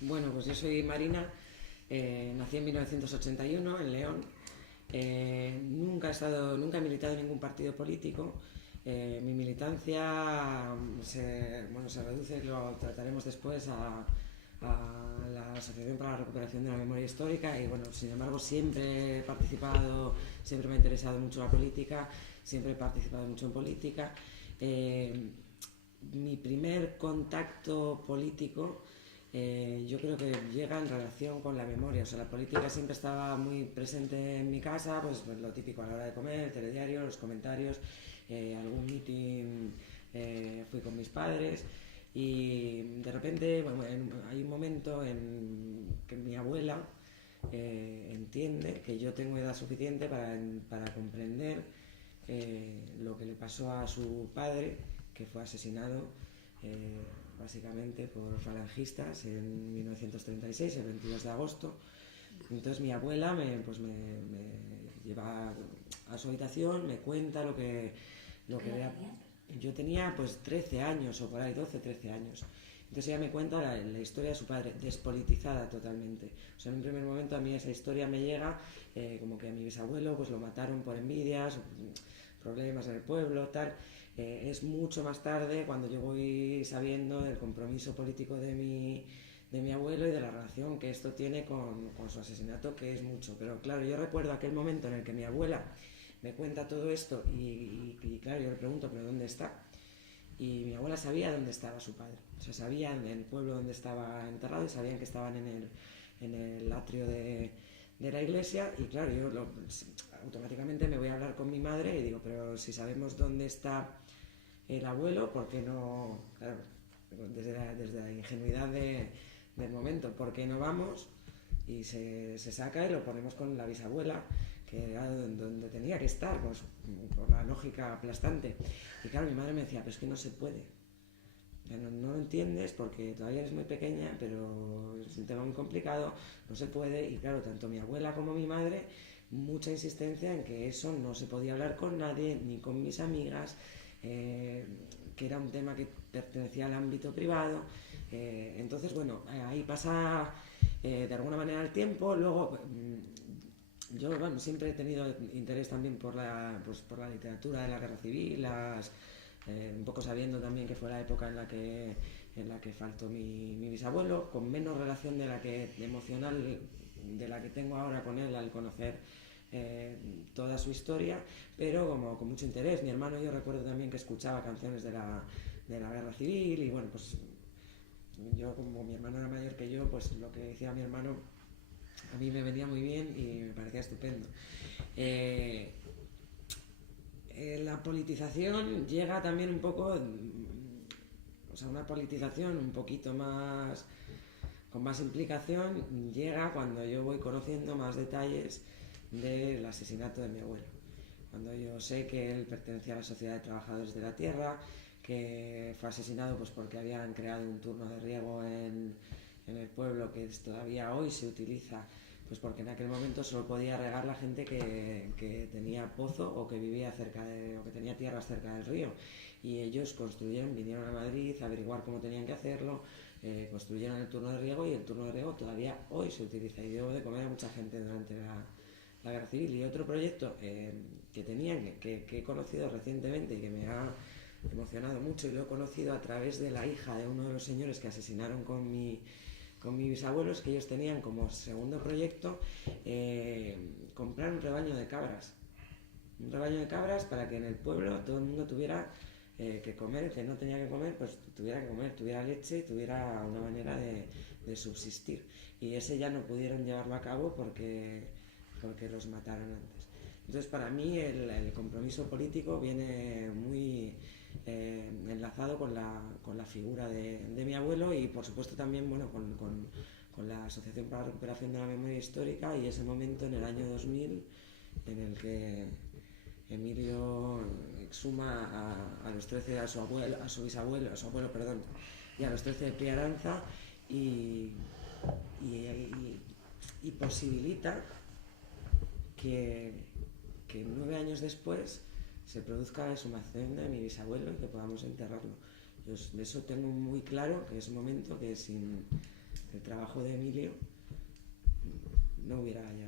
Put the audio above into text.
Bueno, pues yo soy Marina, nací en 1981 en León. Nunca he militado en ningún partido político. Mi militancia se reduce, lo trataremos después, a la Asociación para la Recuperación de la Memoria Histórica y bueno, sin embargo siempre he participado, siempre me ha interesado mucho la política, siempre he participado mucho en política. Eh, Mi primer contacto político yo creo que llega en relación con la memoria. O sea, la política siempre estaba muy presente en mi casa, pues lo típico a la hora de comer, el telediario, los comentarios, algún meeting fui con mis padres y de repente bueno, hay un momento en que mi abuela entiende que yo tengo edad suficiente para comprender lo que le pasó a su padre, que fue asesinado eh, básicamente por falangistas en 1936, el 22 de agosto. Entonces mi abuela me lleva a su habitación, me cuenta lo que vea. Yo tenía pues 13 años o por ahí, 12, 13 años. Entonces ella me cuenta la historia de su padre, despolitizada totalmente. O sea, en un primer momento a mí esa historia me llega como que a mi bisabuelo pues lo mataron por envidias, problemas en el pueblo, tal. Es mucho más tarde cuando yo voy sabiendo del compromiso político de mi abuelo y de la relación que esto tiene con su asesinato, que es mucho. Pero claro, yo recuerdo aquel momento en el que mi abuela me cuenta todo esto y claro, yo le pregunto, ¿pero dónde está? Y mi abuela sabía dónde estaba su padre. O sea, sabían en el pueblo donde estaba enterrado y sabían que estaban en el atrio de la iglesia. Y claro, automáticamente me voy a hablar con mi madre y digo, pero si sabemos dónde está el abuelo, ¿por qué no? Claro, desde la ingenuidad del momento, ¿por qué no vamos? Y se saca y lo ponemos con la bisabuela, que era donde tenía que estar, pues, por la lógica aplastante. Y claro, mi madre me decía, pero es que no se puede. No lo entiendes porque todavía eres muy pequeña, pero es un tema muy complicado, no se puede. Y claro, tanto mi abuela como mi madre, mucha insistencia en que eso no se podía hablar con nadie, ni con mis amigas, que era un tema que pertenecía al ámbito privado. Entonces, bueno, ahí pasa de alguna manera el tiempo. Luego, yo bueno, siempre he tenido interés también por la literatura de la guerra civil, un poco sabiendo también que fue la época en la que faltó mi bisabuelo, con menos relación de la que emocional de la que tengo ahora con él al conocer eh, toda su historia, pero como con mucho interés. Mi hermano, yo recuerdo también que escuchaba canciones de la guerra civil y bueno, pues yo como mi hermano era mayor que yo, pues lo que decía mi hermano a mí me venía muy bien y me parecía estupendo. Eh, la politización llega también un poco, o sea, una politización un poquito más, con más implicación, llega cuando yo voy conociendo más detalles del asesinato de mi abuelo. Cuando yo sé que él pertenecía a la Sociedad de Trabajadores de la Tierra, que fue asesinado pues porque habían creado un turno de riego en el pueblo que todavía hoy se utiliza, pues porque en aquel momento solo podía regar la gente que tenía pozo o que vivía o que tenía tierras cerca del río. Y ellos vinieron a Madrid a averiguar cómo tenían que hacerlo, construyeron el turno de riego y el turno de riego todavía hoy se utiliza y dio de comer a mucha gente durante la guerra civil. Y otro proyecto que tenían, que he conocido recientemente y que me ha emocionado mucho y lo he conocido a través de la hija de uno de los señores que asesinaron con mis bisabuelos, que ellos tenían como segundo proyecto comprar un rebaño de cabras. Un rebaño de cabras para que en el pueblo todo el mundo tuviera que comer, el que no tenía que comer, pues tuviera que comer, tuviera leche y tuviera una manera de subsistir. Y ese ya no pudieron llevarlo a cabo porque los mataron antes. Entonces, para mí, el compromiso político viene muy enlazado con la figura de mi abuelo y, por supuesto, también bueno, con la Asociación para la Recuperación de la Memoria Histórica y ese momento en el año 2000 en el que Emilio exhuma a los 13 a su abuelo, a su abuelo, perdón, y a los 13 de Priaranza y, y, y, y posibilita que, que 9 años después se produzca la exhumación de mi bisabuelo y que podamos enterrarlo. Yo eso tengo muy claro que es un momento que el trabajo de Emilio no hubiera ya